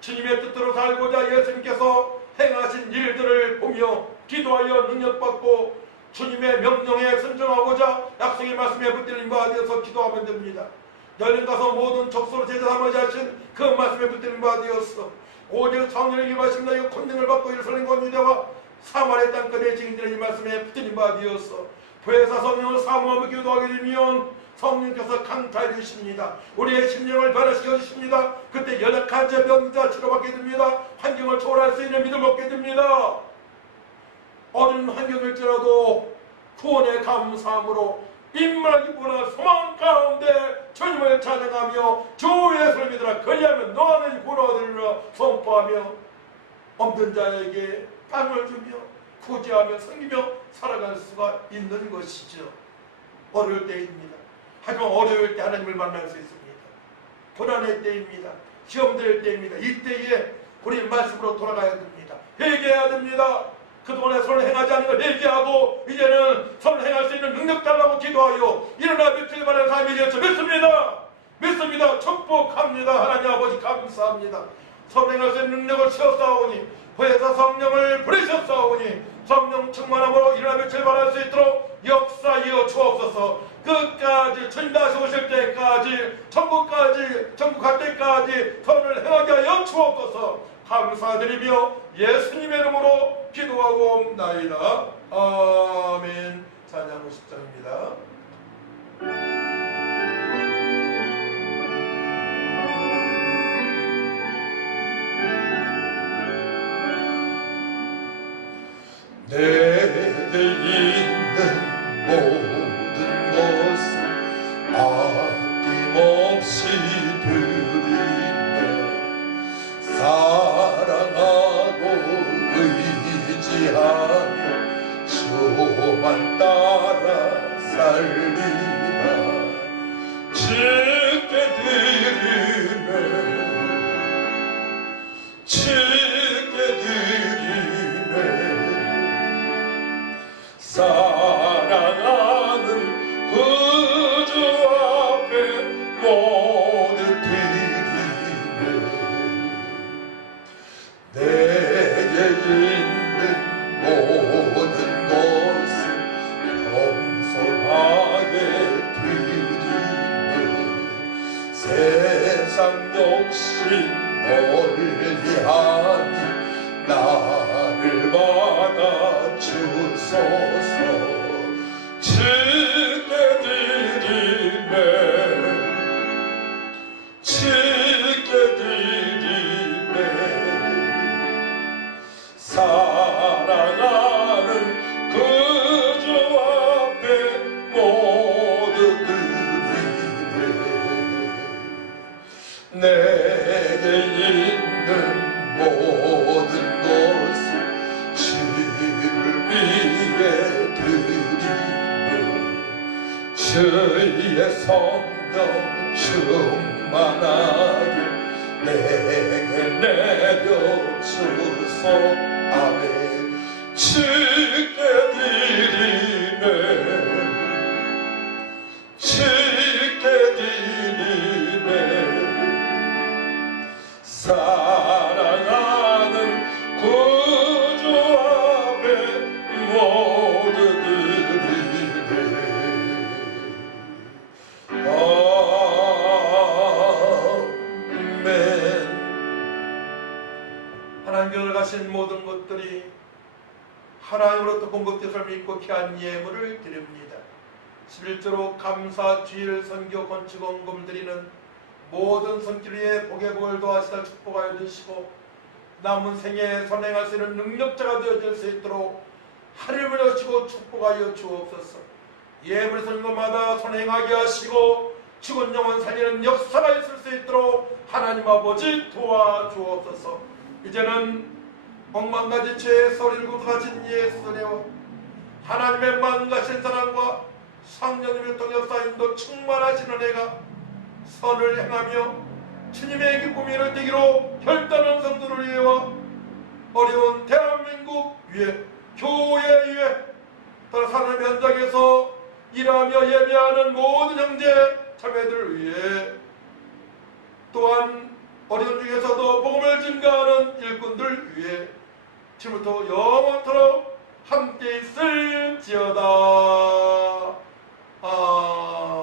주님의 뜻대로 살고자 예수님께서 행하신 일들을 보며 기도하여 능력받고 주님의 명령에 순종하고자 약속의 말씀에 붙들린 바 되어서 기도하면 됩니다. 너희는 가서 모든 족속으로 제자 삼으자 하신 그 말씀에 붙들린 바 되었어. 오직 성령을 임하신 너희가 권능을 받고 예루살렘 유대와 사마리아 땅끝에 증인되는 이 말씀에 붙들린 바 되었어. 보혜사 성령을 사모하며 기도하게 되면 성령께서 강타해 주십니다. 우리의 심령을 변화시켜 주십니다. 그때 연약한 자 병자 치료받게 됩니다. 환경을 초월할 수 있는 믿음을 얻게 됩니다. 어느 환경일지라도 구원의 감사함으로 인물기보다 소망 가운데 주님을 찬양하며 주 예수를 믿으라. 그리하면 너는 구원 얻으리라 선포하며 없는 자에게 빵을 주며 구제하며 섬기며 살아갈 수가 있는 것이죠. 어려울 때입니다. 하지만 어려울 때 하나님을 만날 수 있습니다. 고난의 때입니다. 시험될 때입니다. 이때에 우리 말씀으로 돌아가야 됩니다. 회개해야 됩니다. 그동안에 선을 행하지 않은 걸 회개하고 이제는 선을 행할 수 있는 능력 달라고 기도하여 일어나 뵙길 바라는 삶이 되었죠. 믿습니다. 축복합니다. 하나님 아버지 감사합니다. 선을 행할 수 있는 능력을 주셨사오니 보혜사 성령을 보내셨사오니 성령 충만함으로 일어나 뵙길 바랄 수 있도록 역사이어 주옵소서. 끝까지 주님 다시 오실 때까지 천국 갈 때까지 선을 행하게 하여 주옵소서. 감사드리며 예수님의 이름으로 기도하고 옵나이다. 아멘. 찬양 50장입니다. 내게 있는 모든 것을 아낌없이 드리며 사랑하고 의지하며 주만 따라 살리라. 주께 드리네 사랑하는 구주 앞에 모두 드리네. 내게 있는 모든 것을 겸손하게 드리네. 세상 욕심 멀리하니 나를 받아 주소서. 주께 드리네 주께 드리네 사랑하는 그주 앞에 모두 드리네. 내게 있는 모든 것을 주를 위해 드리네. 주의 성령 충만하게 내게 내려주소. 아멘. 주께 드리네 주께 드리네 사랑하는 구주 앞에 모두 드리네. 아멘. 하나님께서 가신 모든 것들이 하나님으로부터 공급되을 믿고 귀한 예물을 드립니다. 11조로 감사, 주일, 선교, 건축, 원금 드리는 모든 손길 위에 복의 복을 더하시다 축복하여 주시고 남은 생에 선행할 수 있는 능력자가 되어질 수 있도록 하늘을 여시고 축복하여 주옵소서. 예물 선거마다 선행하게 하시고 죽은 영혼 살리는 역사가 있을 수 있도록 하나님 아버지 도와주옵소서. 이제는 억만가지 죄의 소리를 가진 예수님과 하나님의 만가신 사랑과 성령님의 동역사님도 충만하신 은혜가 선을 행하며 주님의 기쁨이 이루어지기로 결단한 성도를 위해와 어려운 대한민국 위해 교회 위해 따라 사는 현장에서 일하며 예배하는 모든 형제 자매들을 위해 또한 어려운 중에서도 복음을 증가하는 일꾼들 위해 지금부터 영원토록 함께 있을지어다. 아멘.